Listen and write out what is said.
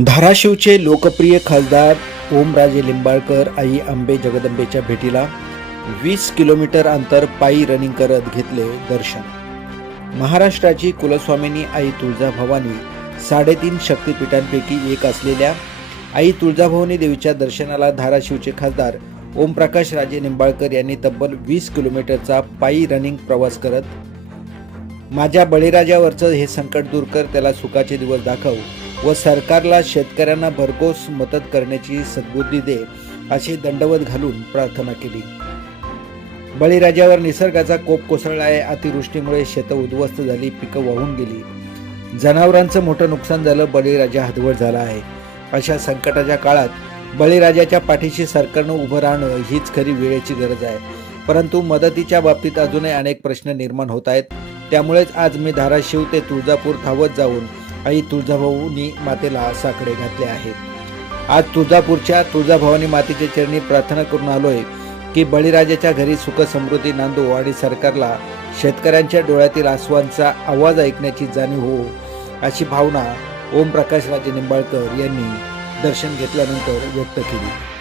धाराशिवचे लोकप्रिय खासदार ओमराजे लिंबाळकर आई आंबे जगदंबेच्या भेटीला वीस किलोमीटर अंतर पायी रनिंग करत घेतले दर्शन. महाराष्ट्राची कुलस्वामिनी आई तुळजाभवानी साडेतीन शक्तिपीठांपैकी एक असलेल्या आई तुळजाभवानी देवीच्या दर्शनाला धाराशिवचे खासदार ओमप्रकाश राजे निंबाळकर यांनी तब्बल वीस किलोमीटरचा पायी रनिंग प्रवास करत माझ्या बळीराजावरचं हे संकट दूर कर त्याला सुखाचे दिवस दाखव. व सरकारला शेतकऱ्यांना भरघोस मदत करण्याची सद्बुद्धी दे अशी दंडवत घालून प्रार्थना केली. बळीराजावर निसर्गाचा कोप कोसळला आहे अतिवृष्टीमुळे शेतं उद्ध्वस्त झाली पिकं वाहून गेली. जनावरांचं मोठं नुकसान झालं बळीराजा हदवड झाला आहे. अशा संकटाच्या काळात बळीराजाच्या पाठीशी सरकारनं उभं राहणं हीच खरी वेळेची गरज आहे. परंतु मदतीच्या बाबतीत अजूनही अनेक प्रश्न निर्माण होत आहेत. त्यामुळेच आज मी धाराशिव ते तुळजापूर धावत जाऊन आई तुळजाभाऊनी मातेला साकडे घातले आहेत. आज तुळजापूरच्या तुळजाभवानी मातेच्या चरणी प्रार्थना करून आलोय की बळीराजाच्या घरी सुख समृद्धी नांदो आणि सरकारला शेतकऱ्यांच्या डोळ्यातील आसवांचा आवाज ऐकण्याची जाणीव हो अशी भावना ओमप्रकाश राजे निंबाळकर यांनी दर्शन घेतल्यानंतर व्यक्त केली.